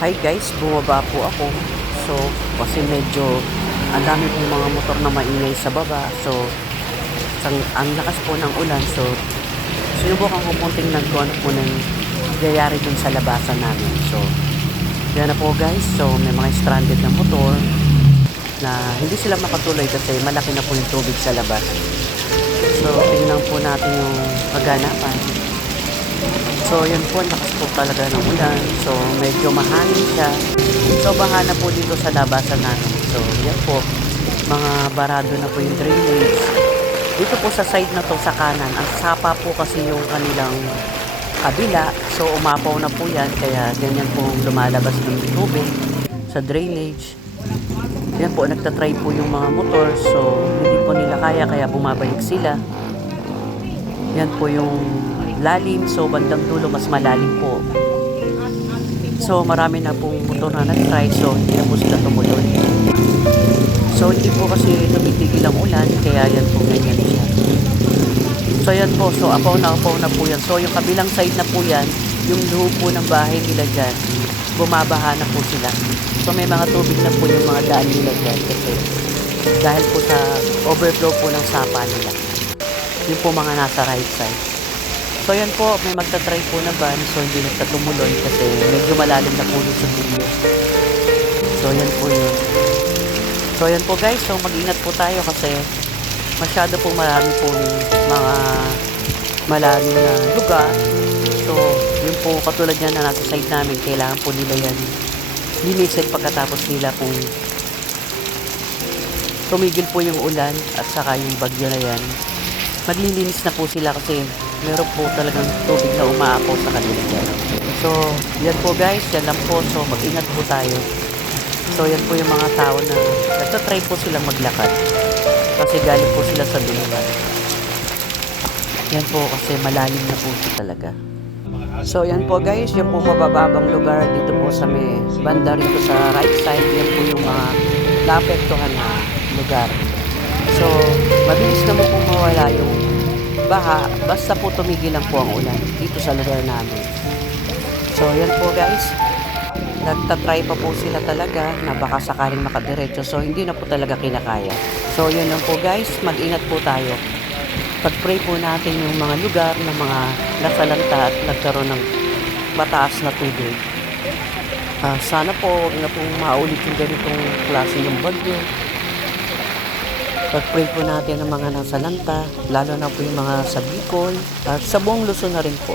Hi guys, bumaba po ako. So, kasi medyo ang dami pong mga motor na maingay sa baba. So, ang lakas po ng ulan. So, sinubukan ko munting nagkuhan po ng nangyayari dun sa labasan namin. So, yan na po guys. So, may mga stranded na motor na hindi sila makatuloy kasi malaki na po yung tubig sa labas. So, tingnan po natin yung kaganapan. So, yun po, lakas po talaga ng ulan. So, medyo mahangin siya. So, baha na po dito sa labasan namin. So, yan po, mga barado na po yung drainage. Dito po sa side na to, sa kanan, ang sapa po kasi yung kanilang kabila. So, umapaw na po yan. Kaya, ganyan po lumalabas ng tubig sa drainage. Yan po, nagtatry po yung mga motor. So, hindi po nila kaya bumabalik sila. Yan po yung lalim, so bandang dulo mas malalim po. So marami na pong motor na nag-try, so hindi na po sila tumuloy. So hindi po kasi tumitigil ang ulan, kaya yan po ganyan siya. So yan po, so apaw na po yan. So yung kabilang side na po yan, yung loob po ng bahay nila dyan, bumabaha na po sila. So may mga tubig na po yung mga daan nila dyan kasi dahil po sa overflow po ng sapa nila. Yung po mga nasa right side. So yan po, may magta-try po na van, so hindi nagtatumuloy kasi medyo malalim na po sa dulo. So yan po yun. So yan po guys, so mag-ingat po tayo kasi masyado po marami po mga malalim na lugar. So yun po katulad yan na nasa side namin, kailangan po nila yan linisin pagkatapos nila pong tumigil po yung ulan at saka yung bagyo na yan. Maglilinis na po sila kasi meron po talagang tubig na umaapaw sa kanila dyan. So, yan po guys, yan lang po. So, mag-ingat po tayo. So, yan po yung mga tao na nagtatry po silang maglakad. Kasi galing po sila sa duluman. Yan po kasi malalim na po siya talaga. So, yan po guys, yung po mabababang lugar dito po sa may banda rito sa right side. Yan po yung mga naapektuhan na lugar. So, mabilis naman po mawala yung baha, basta po tumigil lang po ang ulan dito sa lugar namin. So, yan po guys. Nagtatry pa po sila talaga na baka sakaling makadiretso. So, hindi na po talaga kinakaya. So, yun lang po guys. Mag-ingat po tayo. Pag-pray po natin yung mga lugar na mga nasalanta at nagkaroon ng mataas na tubig. Sana po huwag na pong maulit yung ganitong klase ng bagyo. Pag-pray po natin ang mga nasalanta, lalo na po yung mga sa Bicol at sa buong Luzon na rin po.